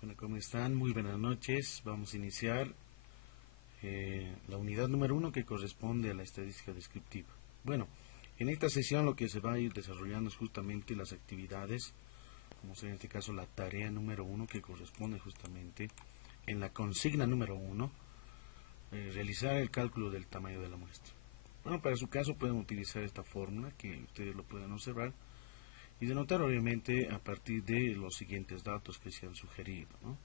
Bueno, ¿cómo están? Muy buenas noches. Vamos a iniciar la unidad número 1 que corresponde a la estadística descriptiva. Bueno, en esta sesión lo que se va a ir desarrollando es justamente las actividades, como será en este caso la tarea número 1 que corresponde justamente en la consigna número 1, realizar el cálculo del tamaño de la muestra. Bueno, para su caso pueden utilizar esta fórmula que ustedes lo pueden observar y denotar obviamente a partir de los siguientes datos que se han sugerido, ¿no?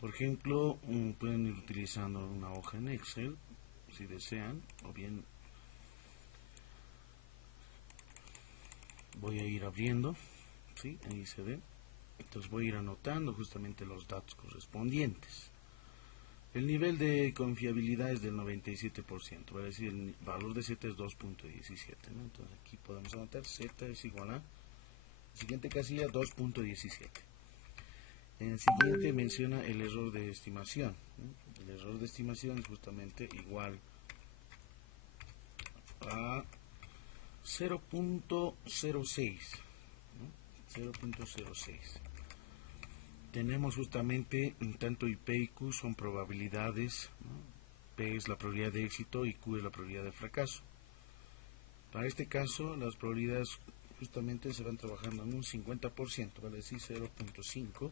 Por ejemplo, pueden ir utilizando una hoja en Excel si desean, o bien voy a ir abriendo, ¿sí? Ahí se ve. Entonces voy a ir anotando justamente los datos correspondientes. El nivel de confiabilidad es del 97%, va a decir el valor de Z es 2.17, ¿no? Entonces aquí podemos anotar Z es igual a, siguiente casilla, 2.17. En el siguiente menciona el error de estimación, ¿no? El error de estimación es justamente igual a 0.06, ¿no? 0.06. Tenemos justamente tanto I, P y Q son probabilidades, ¿no? P es la probabilidad de éxito y Q es la probabilidad de fracaso. Para este caso, las probabilidades justamente se van trabajando en un 50%, vale decir 0.5,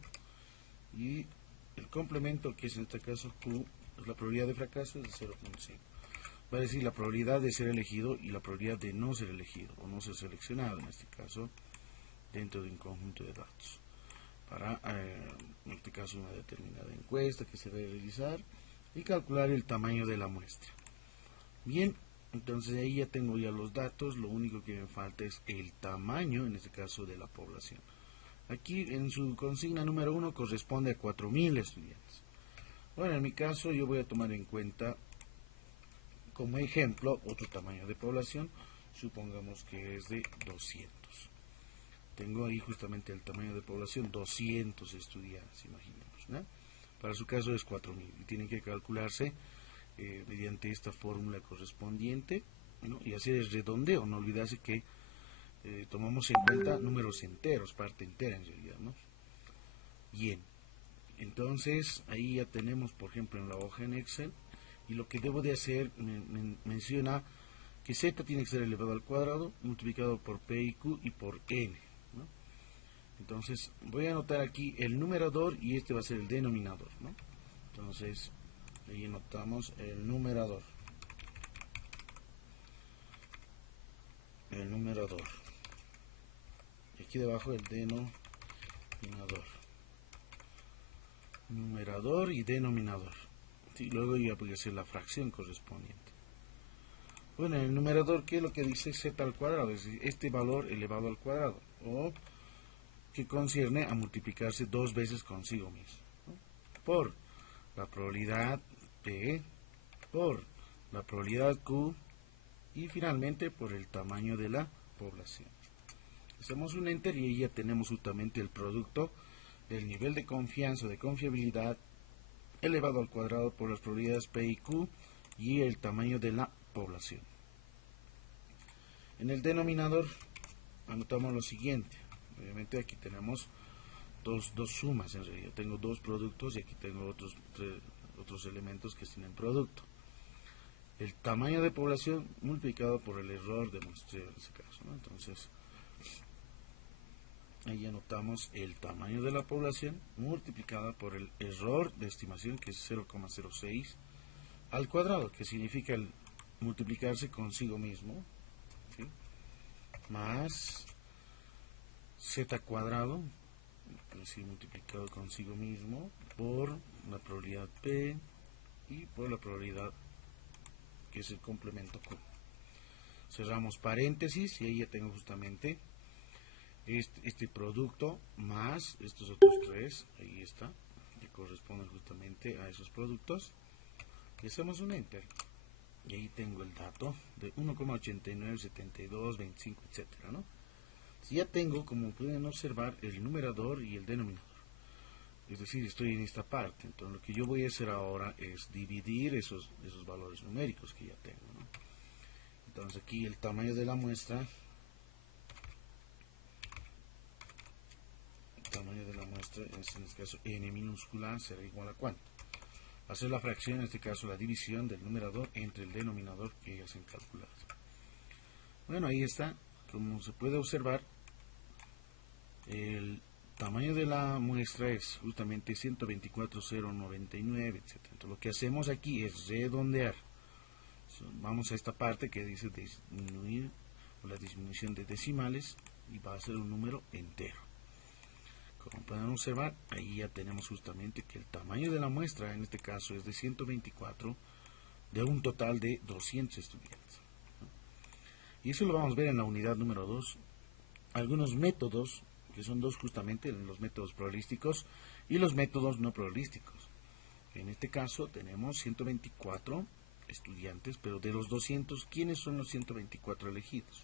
y el complemento, que es en este caso Q, pues la probabilidad de fracaso es de 0.5. Va a decir la probabilidad de ser elegido y la probabilidad de no ser elegido o no ser seleccionado, en este caso, dentro de un conjunto de datos. Para, en este caso, una determinada encuesta que se debe realizar y calcular el tamaño de la muestra. Bien, entonces ahí ya tengo ya los datos, lo único que me falta es el tamaño, en este caso, de la población. Aquí en su consigna número 1 corresponde a 4.000 estudiantes. Bueno, en mi caso yo voy a tomar en cuenta como ejemplo otro tamaño de población, supongamos que es de 200. Tengo ahí justamente el tamaño de población, 200 estudiantes, imaginemos, ¿no? Para su caso es 4.000 y tienen que calcularse mediante esta fórmula correspondiente, ¿no? Y hacer el redondeo, no olvidarse que tomamos en cuenta números enteros, parte entera en realidad, ¿no? Bien, entonces ahí ya tenemos, por ejemplo, en la hoja en Excel, y lo que debo de hacer menciona que Z tiene que ser elevado al cuadrado multiplicado por P y Q y por N, ¿no? Entonces voy a anotar aquí el numerador y este va a ser el denominador, ¿no? Entonces ahí anotamos el numerador. Y aquí debajo el denominador. Numerador y denominador. Sí, luego ya voy a hacer la fracción correspondiente. Bueno, en el numerador, ¿qué es lo que dice Z al cuadrado? Es decir, este valor elevado al cuadrado, o que concierne a multiplicarse dos veces consigo mismo, ¿no? Por la probabilidad P, por la probabilidad Q y finalmente por el tamaño de la población. Hacemos un enter y ahí ya tenemos justamente el producto del nivel de confianza o de confiabilidad elevado al cuadrado por las probabilidades P y Q y el tamaño de la población. En el denominador anotamos lo siguiente. Obviamente aquí tenemos dos sumas, en realidad tengo dos productos y aquí tengo otros elementos que tienen producto. El tamaño de población multiplicado por el error de muestreo en este caso, ¿no? Entonces ahí anotamos el tamaño de la población multiplicada por el error de estimación, que es 0,06 al cuadrado, que significa el multiplicarse consigo mismo, ¿sí? Más Z cuadrado, es decir, multiplicado consigo mismo por la probabilidad P y por la probabilidad, que es el complemento Q. Cerramos paréntesis y ahí ya tengo justamente este producto más estos otros tres, ahí está, que corresponden justamente a esos productos, y hacemos un enter y ahí tengo el dato de 1,89, 72, 25, etcétera, ¿no? Si ya tengo, como pueden observar, el numerador y el denominador, es decir, estoy en esta parte. Entonces lo que yo voy a hacer ahora es dividir esos valores numéricos que ya tengo, ¿no? Entonces aquí el tamaño de la muestra muestra, en este caso n minúscula, será igual a cuánto. Hacer la fracción, en este caso la división del numerador entre el denominador que ya se han calculado. Bueno, ahí está. Como se puede observar, el tamaño de la muestra es justamente 124,099, etc. Entonces, lo que hacemos aquí es redondear. Vamos a esta parte que dice disminuir, o la disminución de decimales, y va a ser un número entero. Como pueden observar, ahí ya tenemos justamente que el tamaño de la muestra, en este caso, es de 124, de un total de 200 estudiantes. Y eso lo vamos a ver en la unidad número 2. Algunos métodos, que son dos justamente, los métodos probabilísticos y los métodos no probabilísticos. En este caso tenemos 124 estudiantes, pero de los 200, ¿quiénes son los 124 elegidos?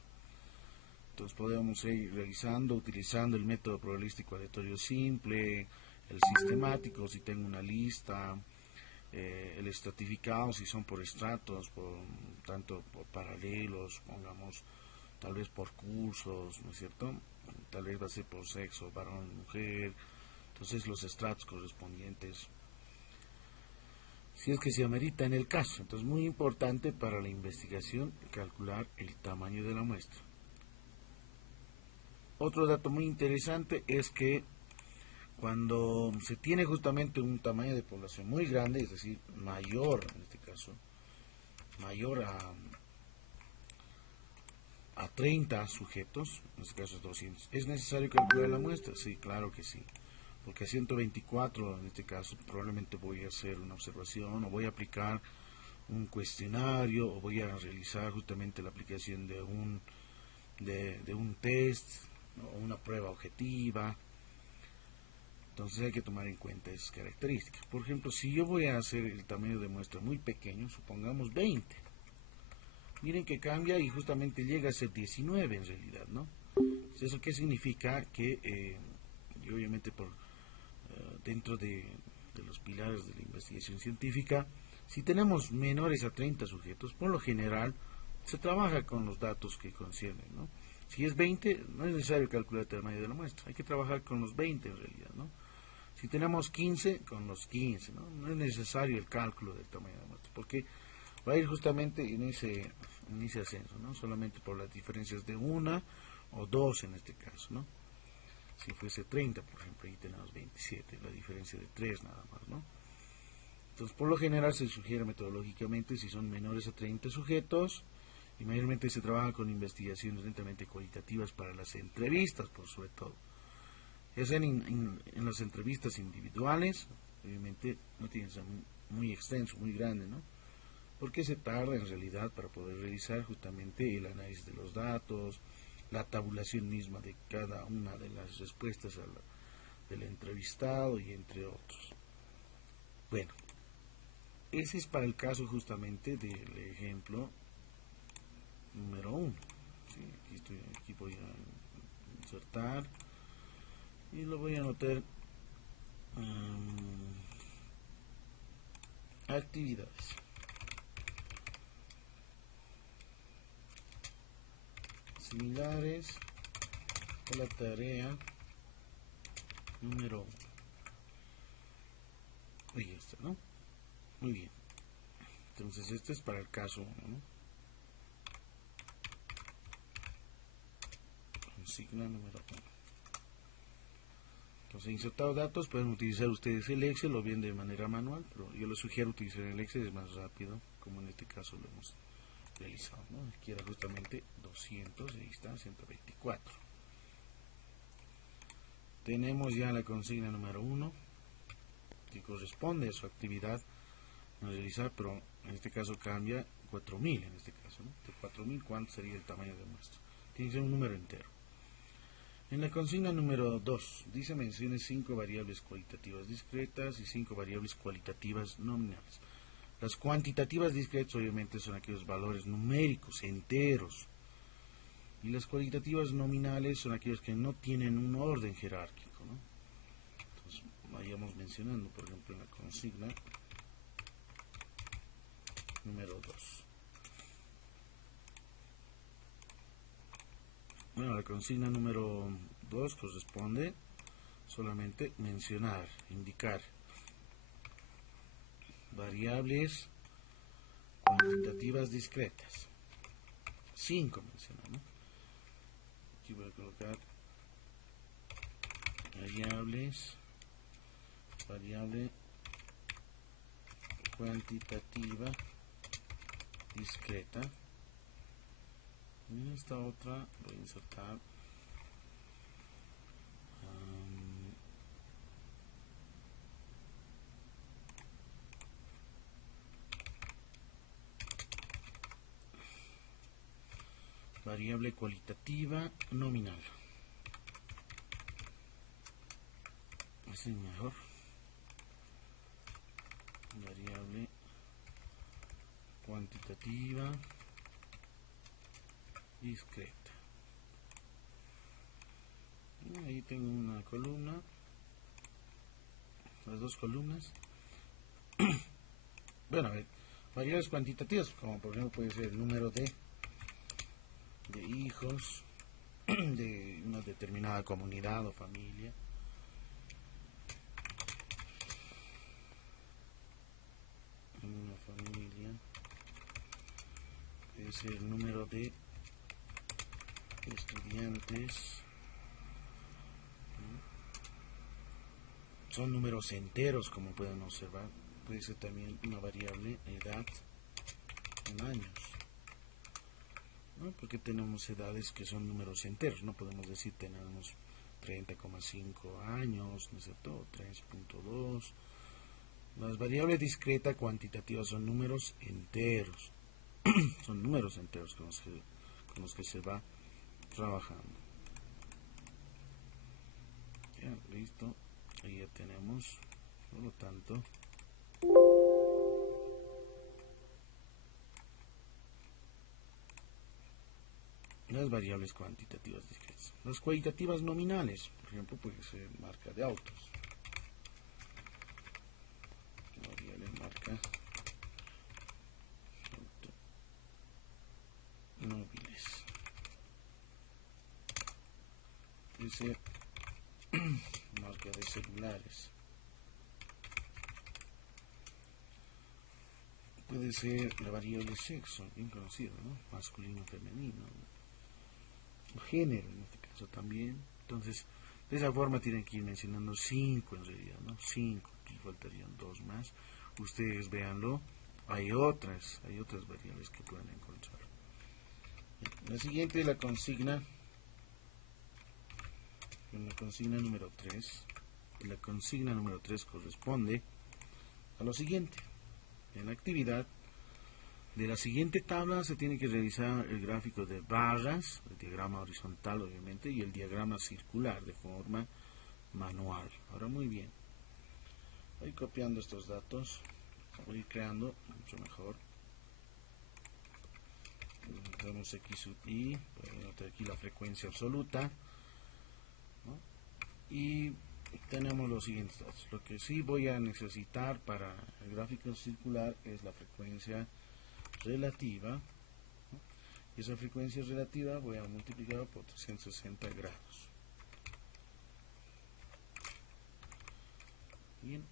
Entonces podemos ir realizando, utilizando el método probabilístico aleatorio simple, el sistemático, si tengo una lista, el estratificado, si son por estratos, tanto por paralelos, pongamos, tal vez por cursos, ¿no es cierto? Tal vez va a ser por sexo, varón, mujer, entonces los estratos correspondientes, si es que se amerita en el caso. Entonces, muy importante para la investigación calcular el tamaño de la muestra. Otro dato muy interesante es que cuando se tiene justamente un tamaño de población muy grande, es decir, mayor, en este caso, mayor a 30 sujetos, en este caso es 200, ¿es necesario calcular la muestra? Sí, claro que sí. Porque a 124, en este caso, probablemente voy a hacer una observación o voy a aplicar un cuestionario o voy a realizar justamente la aplicación de un test, ¿no? O una prueba objetiva. Entonces hay que tomar en cuenta esas características. Por ejemplo, si yo voy a hacer el tamaño de muestra muy pequeño, supongamos 20, miren que cambia y justamente llega a ser 19 en realidad, ¿no? ¿Eso qué significa? Que y obviamente dentro de los pilares de la investigación científica, si tenemos menores a 30 sujetos, por lo general se trabaja con los datos que conciernen, ¿no? Si es 20, no es necesario calcular el tamaño de la muestra, hay que trabajar con los 20 en realidad, ¿no? Si tenemos 15, con los 15, ¿no? No es necesario el cálculo del tamaño de la muestra, porque va a ir justamente en ese ascenso, ¿no? Solamente por las diferencias de una o dos en este caso, ¿no? Si fuese 30, por ejemplo, ahí tenemos 27, la diferencia de 3 nada más, ¿no? Entonces, por lo general se sugiere metodológicamente si son menores a 30 sujetos, y mayormente se trabaja con investigaciones netamente cualitativas para las entrevistas, por sobre todo. Ya sean en las entrevistas individuales, obviamente no tiene que ser muy extenso, muy grande, ¿no? Porque se tarda en realidad para poder realizar justamente el análisis de los datos, la tabulación misma de cada una de las respuestas del entrevistado y entre otros. Bueno, ese es para el caso justamente del ejemplo número 1. ¿Sí? Aquí voy a insertar y lo voy a anotar actividades. Similares a la tarea número 1. Ahí está, ¿no? Muy bien. Entonces este es para el caso 1, ¿no? Consigna número 1. Entonces, insertados datos, pueden utilizar ustedes el Excel o bien de manera manual, pero yo les sugiero utilizar el Excel, es más rápido, como en este caso lo hemos realizado, ¿no? Aquí era justamente 200, y ahí está, 124. Tenemos ya la consigna número 1, que corresponde a su actividad a realizar, pero en este caso cambia 4000, en este caso, ¿no? De 4000, ¿cuánto sería el tamaño de muestra? Tiene que ser un número entero. En la consigna número 2, dice mencione 5 variables cualitativas discretas y 5 variables cualitativas nominales. Las cuantitativas discretas obviamente son aquellos valores numéricos, enteros, y las cualitativas nominales son aquellos que no tienen un orden jerárquico, ¿no? Entonces vayamos mencionando, por ejemplo, en la consigna número 2. Bueno, la consigna número 2 corresponde, solamente mencionar, indicar variables cuantitativas discretas. 5 menciona, ¿no? Aquí voy a colocar variable cuantitativa discreta. En esta otra voy a insertar variable cualitativa nominal. Así es mejor. Variable cuantitativa discreta. Y ahí tengo una columna, las dos columnas. Bueno, a ver, variables cuantitativas, como por ejemplo puede ser el número de hijos de una determinada comunidad o familia. En una familia puede ser el número de estudiantes. Son números enteros, como pueden observar. Puede ser también una variable edad en años, ¿no? Porque tenemos edades que son números enteros. No podemos decir tenemos 30,5 años, ¿no es cierto? 3.2. Las variables discretas cuantitativas son números enteros. Son números enteros con los que se va trabajando. Ya, listo. Ahí ya tenemos, por lo tanto, las variables cuantitativas discretas. Las cualitativas nominales, por ejemplo, puede ser marca de autos. Variable marca automóviles. Puede ser marca de celulares. Puede ser la variable sexo, bien conocido, ¿no? Masculino, femenino, o género en este caso también. Entonces, de esa forma tienen que ir mencionando 5 en realidad, ¿no? 5, aquí faltarían 2 más. Ustedes véanlo, hay otras variables que pueden encontrar. La siguiente es la consigna número 3. La consigna número 3 corresponde a lo siguiente. En la actividad de la siguiente tabla se tiene que realizar el gráfico de barras, el diagrama horizontal obviamente, y el diagrama circular de forma manual. Ahora muy bien, voy copiando estos datos, voy creando mucho mejor. Tenemos X sub I, voy a notar aquí la frecuencia absoluta, ¿no? Y tenemos los siguientes datos. Lo que sí voy a necesitar para el gráfico circular es la frecuencia relativa, ¿no? Y esa frecuencia relativa voy a multiplicar por 360 grados. Bien,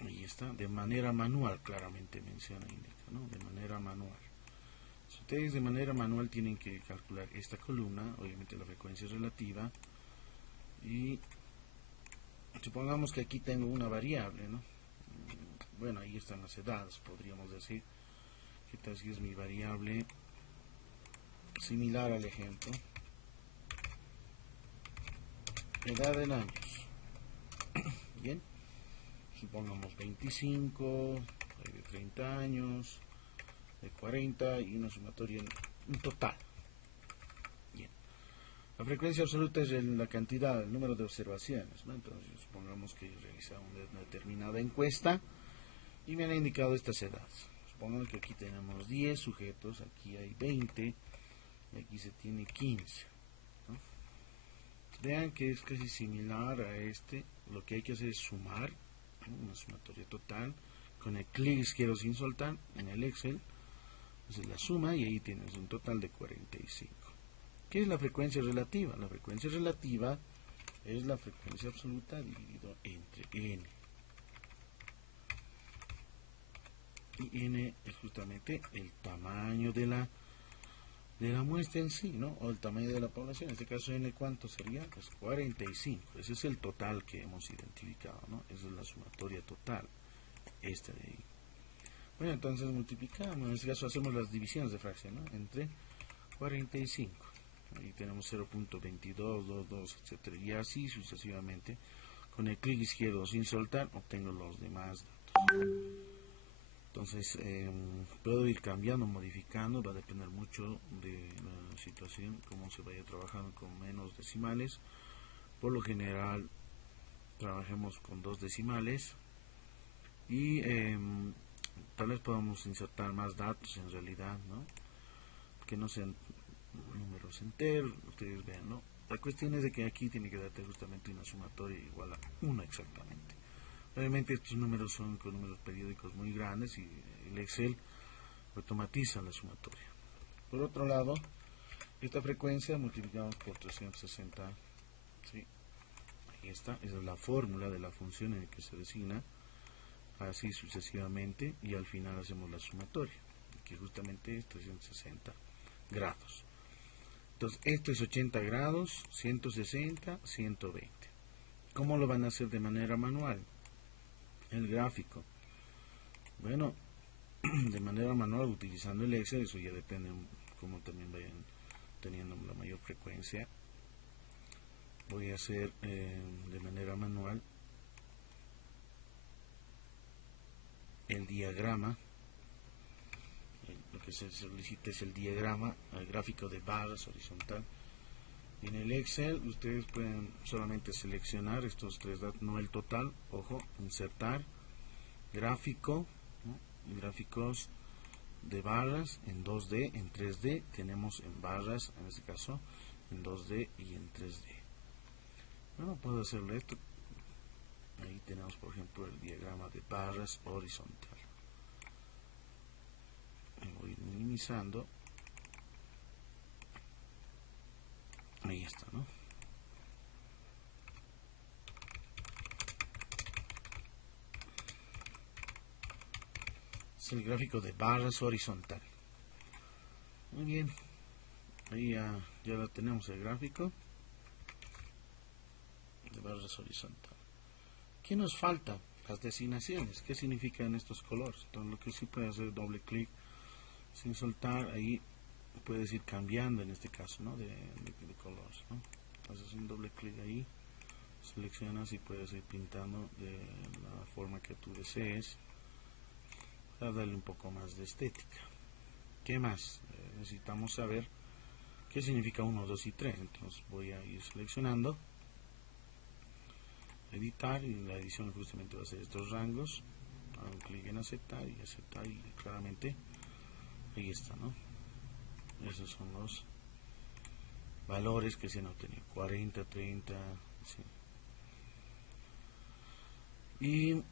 ahí está, de manera manual, claramente menciona, indica, ¿no? De manera manual. Si ustedes de manera manual tienen que calcular esta columna, obviamente la frecuencia relativa, y supongamos que aquí tengo una variable, ¿no? Bueno, ahí están las edades, podríamos decir. ¿Qué tal si es mi variable similar al ejemplo? Edad en años. Bien, supongamos 25, de 30 años, de 40 y una sumatoria en total. Bien, la frecuencia absoluta es la cantidad, el número de observaciones, ¿no? Entonces supongamos que yo realizaba una determinada encuesta y me han indicado estas edades. Supongamos que aquí tenemos 10 sujetos, aquí hay 20 y aquí se tiene 15, ¿no? Vean que es casi similar a este. Lo que hay que hacer es sumar, ¿no? Una sumatoria total con el clic izquierdo sin soltar en el Excel. Entonces la suma y ahí tienes un total de 45. ¿Qué es la frecuencia relativa? La frecuencia relativa es la frecuencia absoluta dividido entre n. Y n es justamente el tamaño de la muestra en sí, ¿no? O el tamaño de la población. En este caso n, ¿cuánto sería? Pues 45. Ese es el total que hemos identificado, ¿no? Esa es la sumatoria total, esta de ahí. Bueno, entonces multiplicamos, en este caso hacemos las divisiones de fracción, ¿no? Entre 45. Ahí tenemos 0.2222, etcétera, y así sucesivamente. Con el clic izquierdo sin soltar obtengo los demás datos. Entonces puedo ir cambiando, modificando, va a depender mucho de la situación, cómo se vaya trabajando con menos decimales. Por lo general trabajemos con 2 decimales y tal vez podamos insertar más datos en realidad, ¿no? Que no sean números enteros, ustedes vean, ¿no? La cuestión es de que aquí tiene que darte justamente una sumatoria igual a 1 exactamente. Obviamente estos números son con números periódicos muy grandes y el Excel automatiza la sumatoria. Por otro lado, esta frecuencia multiplicamos por 360, ¿sí? Ahí está, esa es la fórmula de la función en la que se designa, así sucesivamente, y al final hacemos la sumatoria, que justamente es 360 grados. Entonces, esto es 80 grados, 160, 120. ¿Cómo lo van a hacer de manera manual? El gráfico. Bueno, de manera manual utilizando el Excel, eso ya depende cómo también vayan teniendo la mayor frecuencia. Voy a hacer de manera manual el diagrama. Lo que se solicita es el diagrama, el gráfico de barras horizontal. Y en el Excel ustedes pueden solamente seleccionar estos tres datos, no el total, ojo, insertar, gráfico, ¿no? Gráficos de barras en 2D, en 3D, tenemos en barras, en este caso, en 2D y en 3D. Bueno, puedo hacerle esto. Ahí tenemos, por ejemplo, el diagrama de barras horizontal. Me voy minimizando. Ahí está, ¿no? Es el gráfico de barras horizontal. Muy bien. Ahí ya lo tenemos el gráfico de barras horizontal. ¿Qué nos falta? Las designaciones. ¿Qué significan estos colores? Entonces lo que sí puede hacer doble clic sin soltar, ahí puedes ir cambiando en este caso, ¿no? de colores, ¿no? Haces un doble clic ahí, seleccionas y puedes ir pintando de la forma que tú desees para darle un poco más de estética. ¿Qué más? Necesitamos saber qué significa 1, 2 y 3. Entonces voy a ir seleccionando, editar, y la edición justamente va a ser estos rangos. Hago un clic en aceptar y claramente ahí está, ¿no? Esos son los valores que se han obtenido, 40, 30, sí. Y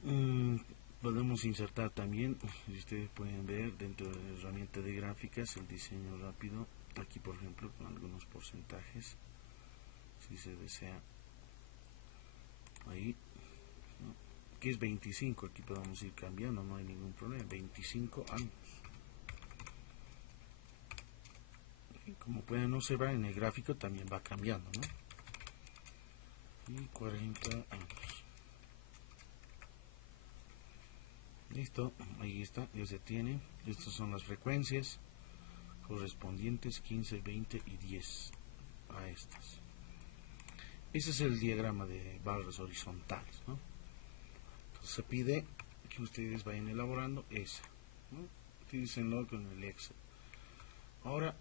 podemos insertar también, si ustedes pueden ver, dentro de la herramienta de gráficas, el diseño rápido, aquí por ejemplo con algunos porcentajes, si se desea, ahí, ¿no? Que es 25, aquí podemos ir cambiando, no hay ningún problema, 25 años. Y como pueden observar en el gráfico también va cambiando, ¿no? Y 40 años. Listo, ahí está, ya se tiene. Estas son las frecuencias correspondientes 15, 20 y 10 a estas. Ese es el diagrama de barras horizontales, ¿no? Entonces se pide que ustedes vayan elaborando esa, ¿no? Utilícenlo con el Excel. Ahora,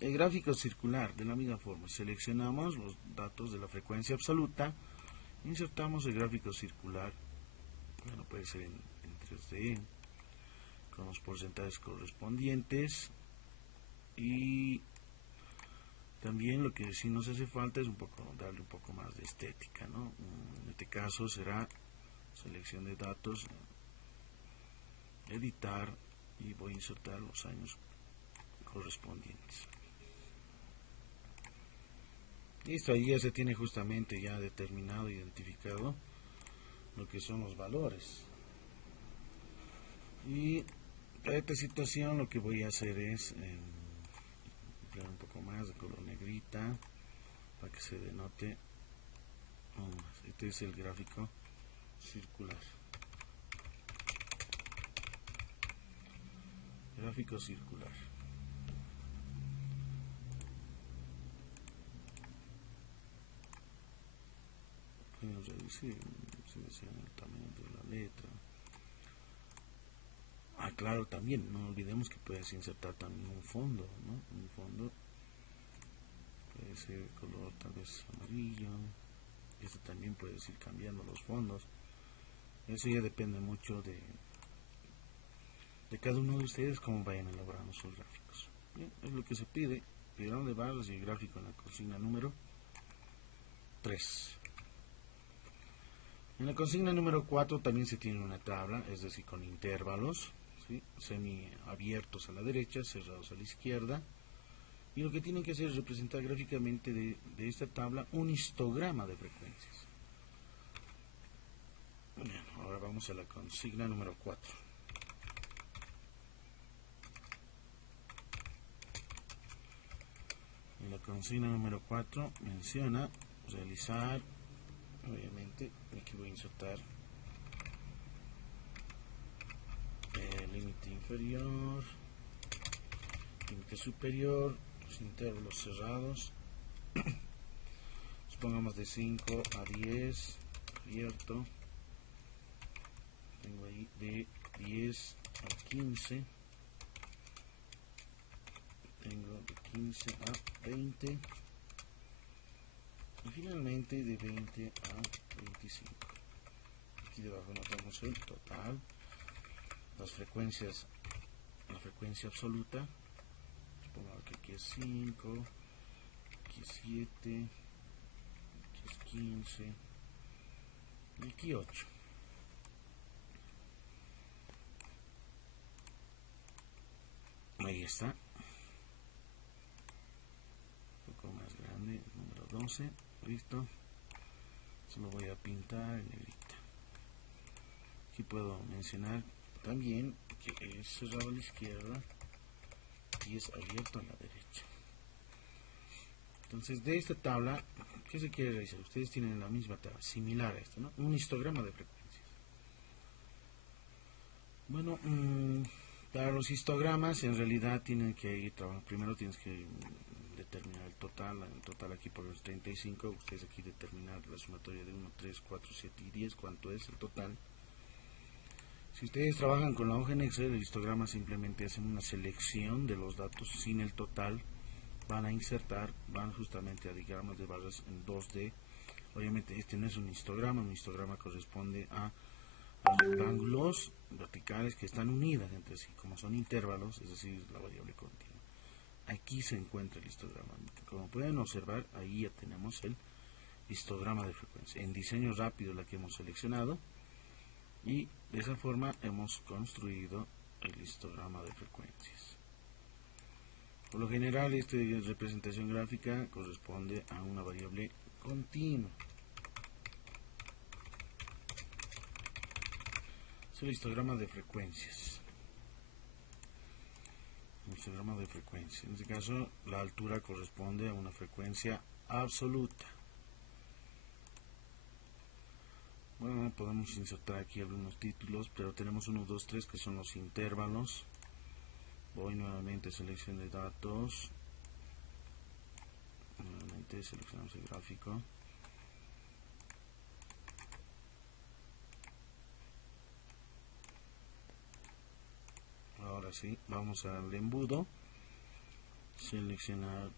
el gráfico circular, de la misma forma, seleccionamos los datos de la frecuencia absoluta, insertamos el gráfico circular, bueno, puede ser en 3D, con los porcentajes correspondientes, y también lo que sí nos hace falta es darle un poco más de estética, ¿no? En este caso será selección de datos, editar, y voy a insertar los años correspondientes. Listo, ahí ya se tiene justamente ya determinado, identificado lo que son los valores. Y para esta situación lo que voy a hacer es emplear un poco más de color negrita para que se denote aún más. Este es el gráfico circular. Gráfico circular. Podemos reducir si desean el tamaño de la letra. Claro, también no olvidemos que puedes insertar también un fondo, ¿no? Un fondo puede ser color tal vez amarillo. Esto también puedes ir cambiando los fondos. Eso ya depende mucho de cada uno de ustedes cómo vayan elaborando sus gráficos. Bien, es lo que se pide. Piedrón de barras y gráfico en la consigna número 3. En la consigna número 4 también se tiene una tabla, es decir, con intervalos, ¿sí? Semiabiertos a la derecha, cerrados a la izquierda. Y lo que tienen que hacer es representar gráficamente de esta tabla un histograma de frecuencias. Bien, ahora vamos a la consigna número 4. En la consigna número 4 menciona realizar, obviamente, aquí voy a insertar el límite inferior, límite superior, los intervalos cerrados, supongamos de 5 a 10, abierto, tengo ahí de 10 a 15, tengo de 15 a 20 y finalmente de 20 a 25. Aquí debajo notamos el total, las frecuencias, la frecuencia absoluta, supongamos que aquí es 5, aquí es 7, aquí es 15 y aquí 8. Ahí está, un poco más grande, número 12, listo. Se lo voy a pintar en negrita. Aquí puedo mencionar también que es cerrado a la izquierda y es abierto a la derecha. Entonces, de esta tabla, ¿qué se quiere realizar? Ustedes tienen la misma tabla, similar a esta, ¿no? Un histograma de frecuencias. Bueno, para los histogramas en realidad tienen que ir trabajando. Primero tienes que determinar el total aquí por los 35, ustedes aquí determinar la sumatoria de 1, 3, 4, 7 y 10, cuánto es el total. Si ustedes trabajan con la hoja en Excel, el histograma simplemente hacen una selección de los datos sin el total, van a insertar, van justamente a diagramas de barras en 2D. Obviamente este no es un histograma corresponde a rectángulos verticales que están unidas entre sí, como son intervalos, es decir, la variable continua. Aquí se encuentra el histograma. Como pueden observar, ahí ya tenemos el histograma de frecuencia. En diseño rápido la que hemos seleccionado y de esa forma hemos construido el histograma de frecuencias. Por lo general, esta representación gráfica corresponde a una variable continua. Es el histograma de frecuencias. El histograma de frecuencia. En este caso, la altura corresponde a una frecuencia absoluta. Bueno, podemos insertar aquí algunos títulos, pero tenemos 1, 2, 3 que son los intervalos. Voy nuevamente a selección de datos. Nuevamente seleccionamos el gráfico. Ahora sí, vamos al embudo. Seleccionar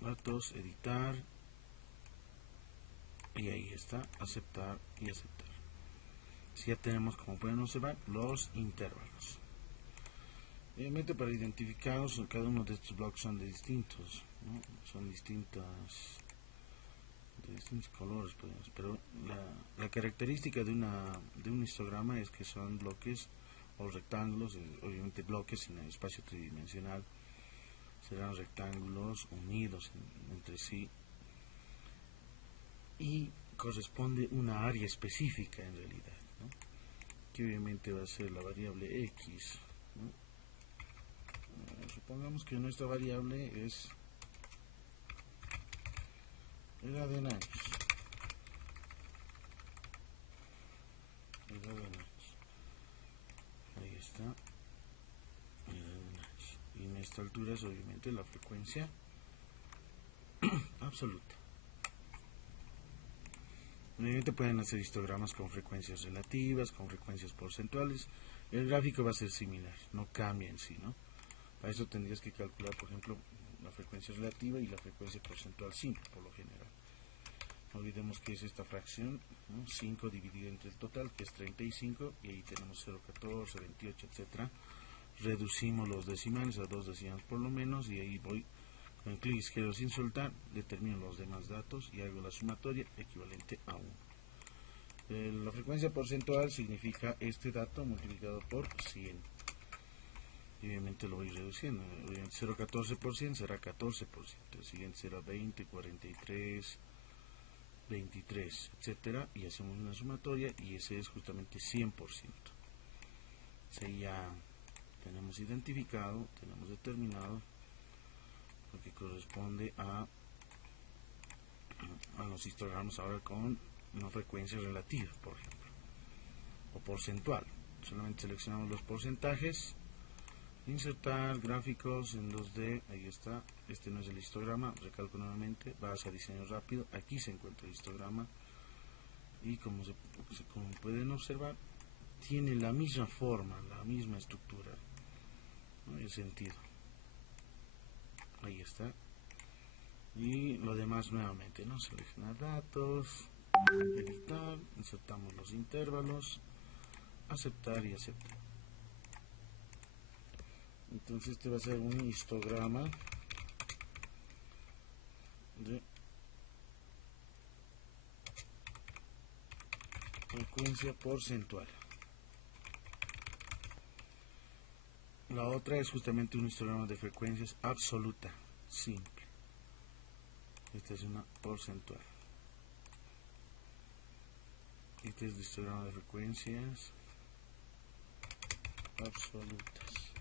datos, editar. Y ahí está, aceptar y aceptar. Si ya tenemos, como pueden observar, los intervalos. Obviamente para identificarlos, cada uno de estos bloques son de distintos, ¿no? Son de distintos colores, pero la característica de un histograma es que son bloques o rectángulos, obviamente bloques en el espacio tridimensional, serán rectángulos unidos entre sí. y corresponde una área específica en realidad, ¿no? Que obviamente va a ser la variable x, ¿no? Supongamos que nuestra variable es edad en años. Ahí está. Y en esta altura es obviamente la frecuencia absoluta. Obviamente pueden hacer histogramas con frecuencias relativas, con frecuencias porcentuales. El gráfico va a ser similar, no cambia en sí, ¿no? Para eso tendrías que calcular, por ejemplo, la frecuencia relativa y la frecuencia porcentual simple, por lo general. No olvidemos que es esta fracción, ¿no? 5 dividido entre el total, que es 35, y ahí tenemos 0,14, 28, etc. Reducimos los decimales a 2 decimales por lo menos, y ahí voy con clic izquierdo sin soltar, determino los demás datos y hago la sumatoria equivalente a 1. La frecuencia porcentual significa este dato multiplicado por 100. Y obviamente lo voy reduciendo. 0,14% será 14%. El siguiente será 20, 43, 23, etcétera. Y hacemos una sumatoria y ese es justamente 100%. Ese ya tenemos identificado, tenemos determinado lo que corresponde a los histogramas ahora con una frecuencia relativa, por ejemplo, o porcentual. Solamente seleccionamos los porcentajes, insertar gráficos en 2D, ahí está. Este no es el histograma, recalco nuevamente, vas a diseño rápido, aquí se encuentra el histograma y como pueden observar tiene la misma forma, la misma estructura, ¿no? El sentido. Ahí está. Y lo demás nuevamente, ¿no? Seleccionar datos, editar, insertamos los intervalos, aceptar y aceptar. Entonces este va a ser un histograma de frecuencia porcentual. La otra es justamente un histograma de frecuencias absoluta, simple. Esta es una porcentual. Este es el histograma de frecuencias absolutas.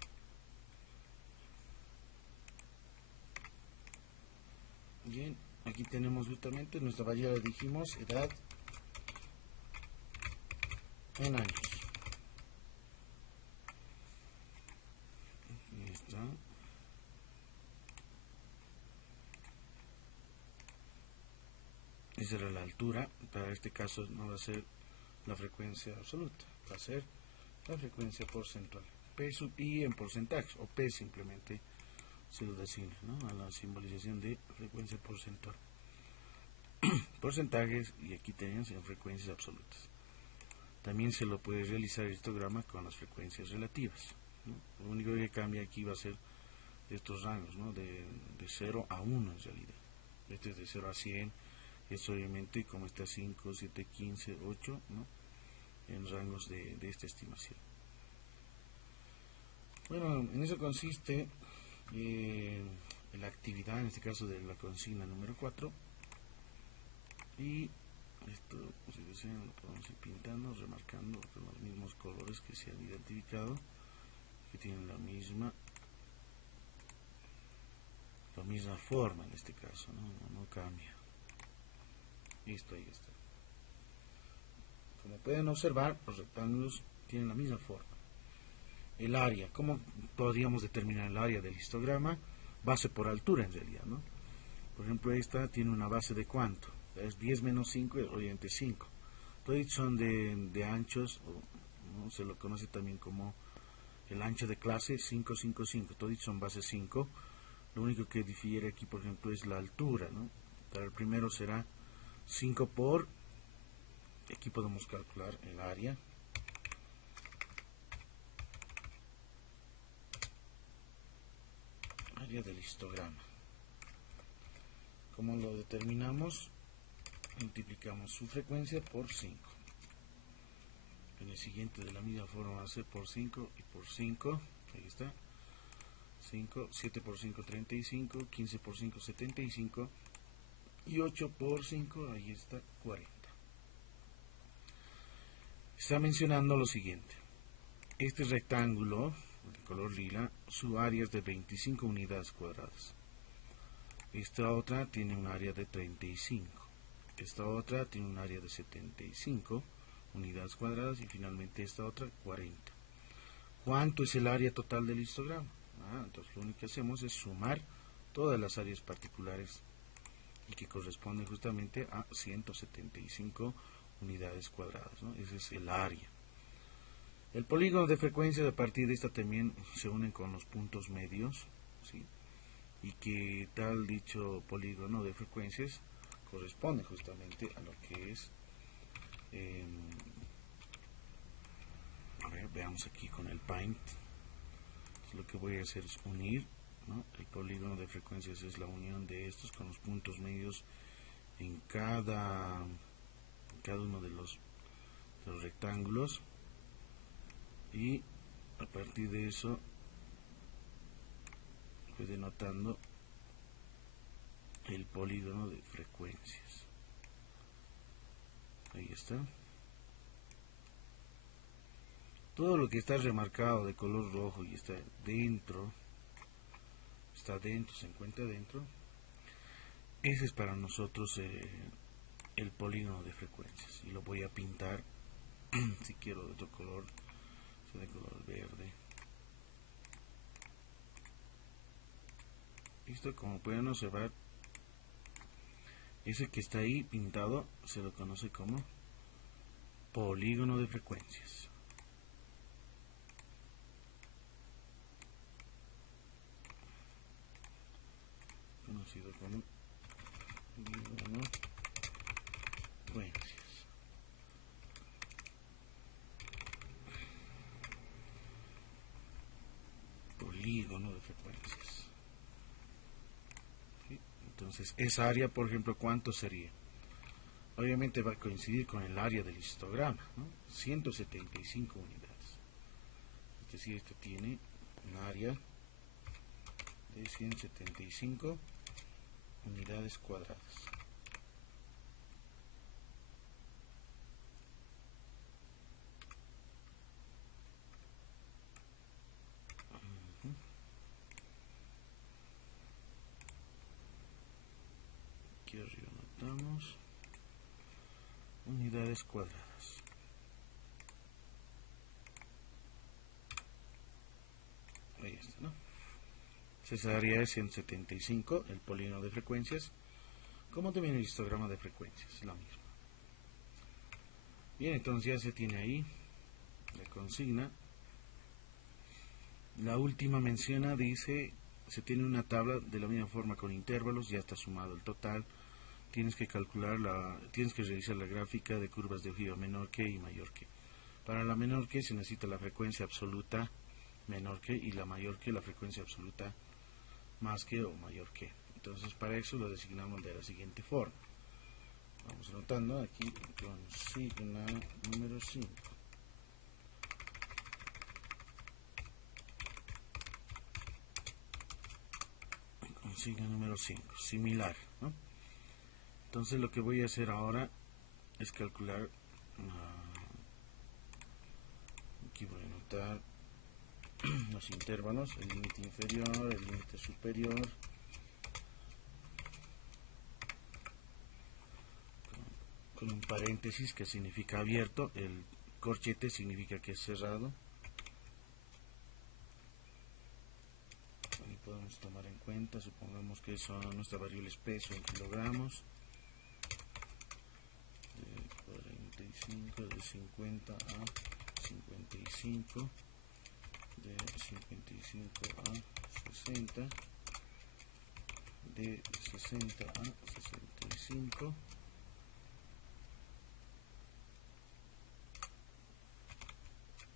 Bien, aquí tenemos justamente nuestra variable, dijimos, edad en años. Ahí está. Esa era la altura. Para este caso no va a ser la frecuencia absoluta, va a ser la frecuencia porcentual. P sub I en porcentajes, o P simplemente se lo designa, ¿no? A la simbolización de frecuencia porcentual. Porcentajes, y aquí tenemos en frecuencias absolutas. También se lo puede realizar el histograma con las frecuencias relativas, ¿no? Lo único que cambia aquí va a ser estos rangos, ¿no? de 0 a 1 en realidad. Este es de 0 a 100, esto obviamente como está 5, 7, 15, 8, ¿no? En rangos de esta estimación. Bueno, en eso consiste la actividad, en este caso de la consigna número 4. Y esto, si desean, lo podemos ir pintando, remarcando con los mismos colores que se han identificado, que tienen la misma forma en este caso, no cambia. Listo, ahí está. Como pueden observar, los rectángulos tienen la misma forma. El área, ¿cómo podríamos determinar el área del histograma? Base por altura en realidad, ¿no? Por ejemplo, esta tiene una base de ¿cuánto? Es 10 menos 5, obviamente 5. Todos son de anchos, ¿no? Se lo conoce también como el ancho de clase 555. Todos son base 5. Lo único que difiere aquí, por ejemplo, es la altura, ¿no? Para el primero será 5 por, aquí podemos calcular el área. Área del histograma. ¿Cómo lo determinamos? Multiplicamos su frecuencia por 5. En el siguiente de la misma forma va a ser por 5 y por 5. Ahí está. 5, 7 por 5, 35, 15 por 5, 75. y 8 por 5, ahí está 40. Está mencionando lo siguiente: este rectángulo de color lila, su área es de 25 unidades cuadradas. Esta otra tiene un área de 35. Esta otra tiene un área de 75 unidades cuadradas y finalmente esta otra 40. ¿Cuánto es el área total del histograma? Entonces lo único que hacemos es sumar todas las áreas particulares y que corresponden justamente a 175 unidades cuadradas, ¿no? Ese es el área. El polígono de frecuencias, a partir de esta también se unen con los puntos medios, ¿sí? Y que tal dicho polígono de frecuencias corresponde justamente a lo que es, a ver, veamos aquí con el Paint. Entonces, lo que voy a hacer es unir, ¿no? El polígono de frecuencias es la unión de estos con los puntos medios en cada uno de los rectángulos, y a partir de eso voy denotando el polígono de frecuencias. Ahí está. Todo lo que está remarcado de color rojo y está dentro, se encuentra dentro, ese es para nosotros el polígono de frecuencias, y lo voy a pintar si quiero de otro color, de color verde. Esto, como pueden observar, ese que está ahí pintado se lo conoce como polígono de frecuencias. Conocido como polígono de frecuencias. Polígono de frecuencias. ¿Sí? Entonces, esa área, por ejemplo, ¿cuánto sería? Obviamente va a coincidir con el área del histograma, ¿no? 175 unidades. Es decir, esto tiene un área de 175 unidades cuadradas. Aquí arriba anotamos unidades cuadradas. Ahí está, ¿no? Esa área es 175, el polígono de frecuencias, como también el histograma de frecuencias, la misma. Bien, entonces ya se tiene ahí la consigna. La última menciona, dice, se tiene una tabla de la misma forma con intervalos, ya está sumado el total. Tienes que realizar la gráfica de curvas de ojiva menor que y mayor que. Para la menor que se necesita la frecuencia absoluta menor que, y la mayor que la frecuencia absoluta más que o mayor que. Entonces para eso lo designamos de la siguiente forma. Vamos anotando aquí consigna número 5. Consigna número 5, similar, ¿no? Entonces lo que voy a hacer ahora es calcular, aquí voy a anotar los intervalos, el límite inferior, el límite superior, con un paréntesis que significa abierto, el corchete significa que es cerrado. Ahí podemos tomar en cuenta, supongamos que son nuestra variable peso en kilogramos, de 45, de 50 a 55, de 55 a 60, de 60 a 65,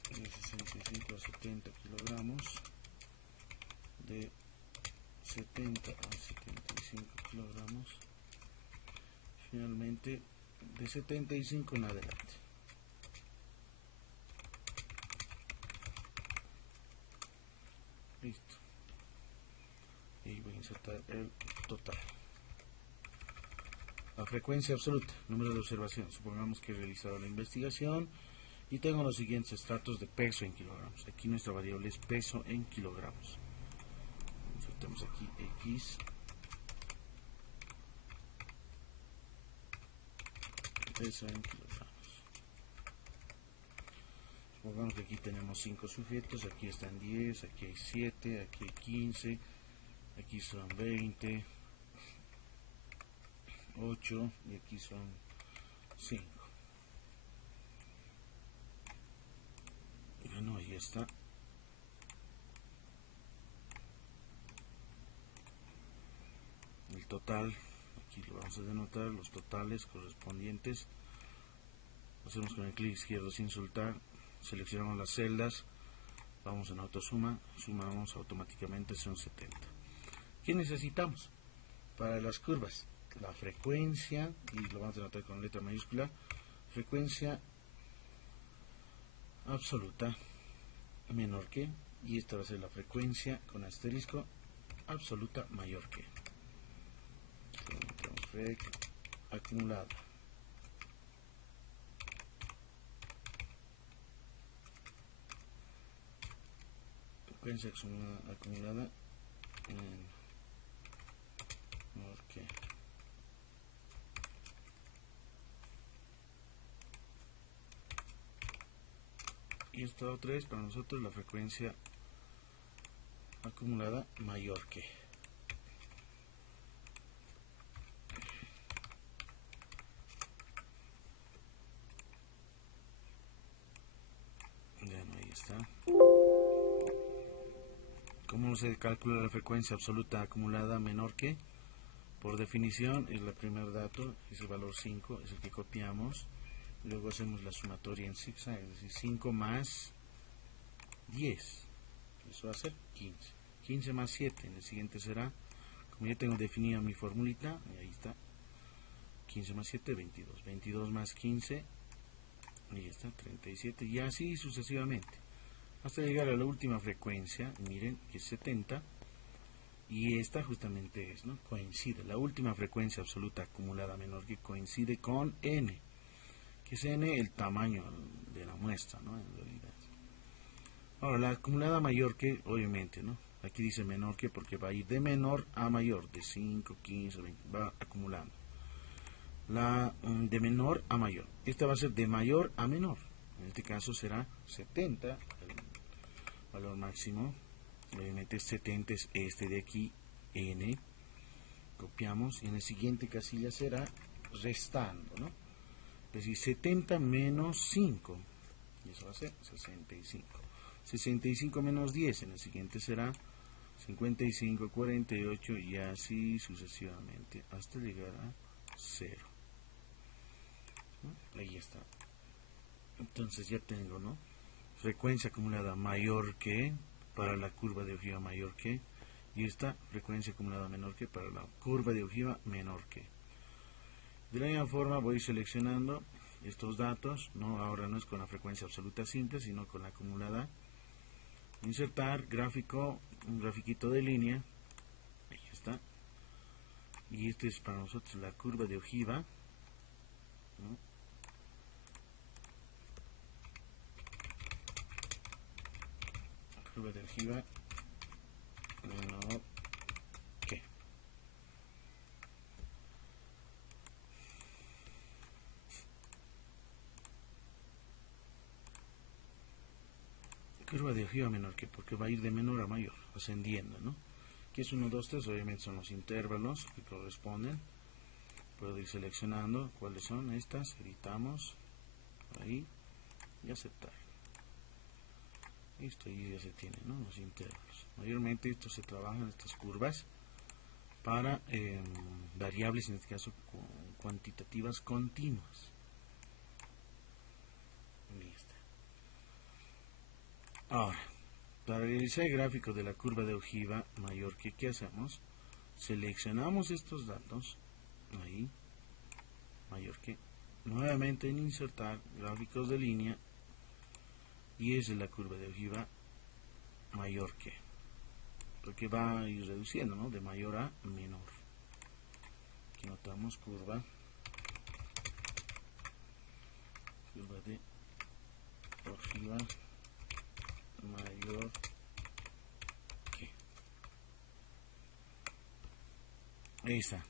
de 65 a 70 kilogramos, de 70 a 75 kilogramos, finalmente de 75 en adelante. Listo. Y voy a insertar el total. la frecuencia absoluta, número de observación. Supongamos que he realizado la investigación y tengo los siguientes estratos de peso en kilogramos. Aquí nuestra variable es peso en kilogramos. Insertamos aquí X, peso en kilogramos. Supongamos que aquí tenemos 5 sujetos, aquí están 10, aquí hay 7, aquí hay 15, aquí son 20, 8 y aquí son 5. Bueno, ahí está. El total, aquí lo vamos a denotar, los totales correspondientes. Hacemos con el clic izquierdo sin soltar, seleccionamos las celdas, vamos en autosuma, sumamos automáticamente, son 70. ¿Qué necesitamos? Para las curvas, la frecuencia, y lo vamos a denotar con letra mayúscula, frecuencia absoluta menor que, y esta va a ser la frecuencia con asterisco absoluta mayor que. Rec acumulada. Frecuencia acumulada menor que. Y esta otra es para nosotros la frecuencia acumulada mayor que. Bueno, ahí está. ¿Cómo se calcula la frecuencia absoluta acumulada menor que? Por definición es el primer dato, es el valor 5, es el que copiamos. Luego hacemos la sumatoria en zigzag, es decir, 5 más 10, eso va a ser 15. 15 más 7, en el siguiente será, como ya tengo definida mi formulita, ahí está, 15 más 7, 22. 22 más 15, ahí está, 37, y así sucesivamente. Hasta llegar a la última frecuencia, miren, que es 70, y esta justamente es, ¿no? Coincide, la última frecuencia absoluta acumulada menor que coincide con n, que es n el tamaño de la muestra, ¿no? En realidad. Ahora, la acumulada mayor que, obviamente, ¿no? Aquí dice menor que porque va a ir de menor a mayor, de 5, 15, 20, va acumulando. La de menor a mayor, esta va a ser de mayor a menor, en este caso será 70, el valor máximo, obviamente 70 es este de aquí, n, copiamos, y en el siguiente casilla será restando, ¿no? Es decir, 70 menos 5, y eso va a ser 65. 65 menos 10, en el siguiente será 55, 48 y así sucesivamente hasta llegar a 0. ¿No? Ahí está. Entonces ya tengo, ¿no? Frecuencia acumulada mayor que para la curva de ojiva mayor que, y esta frecuencia acumulada menor que para la curva de ojiva menor que. De la misma forma voy seleccionando estos datos, ¿no? Ahora no es con la frecuencia absoluta simple, sino con la acumulada. Insertar gráfico, un grafiquito de línea, ahí está, y este es para nosotros la curva de ojiva, ¿no? Curva de ojiva menor que. Curva de ojiva menor que, porque va a ir de menor a mayor, ascendiendo, ¿no? Aquí es 1, 2, 3, obviamente son los intervalos que corresponden. Puedo ir seleccionando cuáles son estas, editamos, ahí, y aceptar. Listo, y ya se tiene, ¿no? Los intervalos. Mayormente esto se trabaja en estas curvas para variables, en este caso cuantitativas continuas. Listo. Ahora, para realizar el gráfico de la curva de ojiva mayor que, ¿qué hacemos? Seleccionamos estos datos, ahí, mayor que, nuevamente en insertar gráficos de línea, y esa es la curva de ojiva mayor que, porque va a ir reduciendo, ¿no? De mayor a menor. Aquí notamos curva curva de ojiva mayor que esa.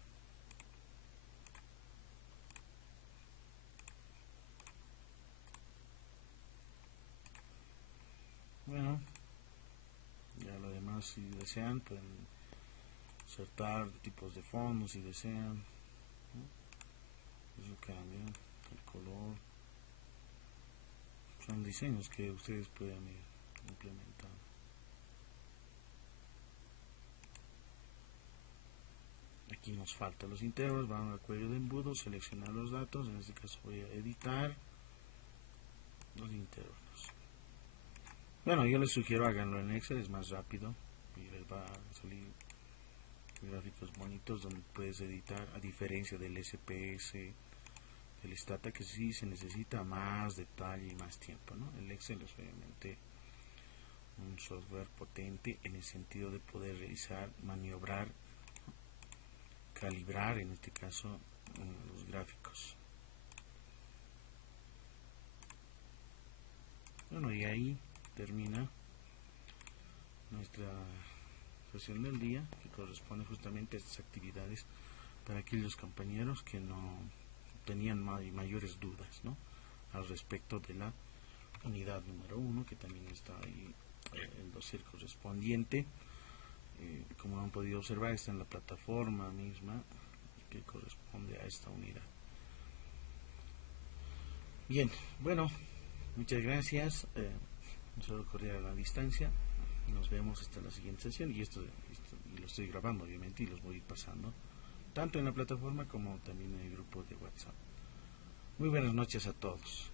Bueno, ya lo demás, si desean, pueden insertar tipos de fondos si desean, ¿no? Eso cambia el color. Son diseños que ustedes pueden ir implementando. Aquí nos faltan los intervalos. Vamos al cuello de embudo, seleccionar los datos. En este caso voy a editar los intervalos. Bueno, yo les sugiero háganlo en Excel, es más rápido y les va a salir gráficos bonitos donde puedes editar, a diferencia del SPS, el Stata, que sí se necesita más detalle y más tiempo, ¿no? El Excel es obviamente un software potente en el sentido de poder realizar, maniobrar, calibrar en este caso los gráficos. Bueno, y ahí termina nuestra sesión del día, que corresponde justamente a estas actividades para aquellos compañeros que no tenían mayores dudas, ¿no?, al respecto de la unidad número 1, que también está ahí el dossier correspondiente. Como han podido observar, está en la plataforma misma que corresponde a esta unidad. Bien, bueno, muchas gracias. Un saludo cordial a la distancia. Nos vemos hasta la siguiente sesión. Y esto lo estoy grabando, obviamente, y los voy a ir pasando tanto en la plataforma como también en el grupo de WhatsApp. Muy buenas noches a todos.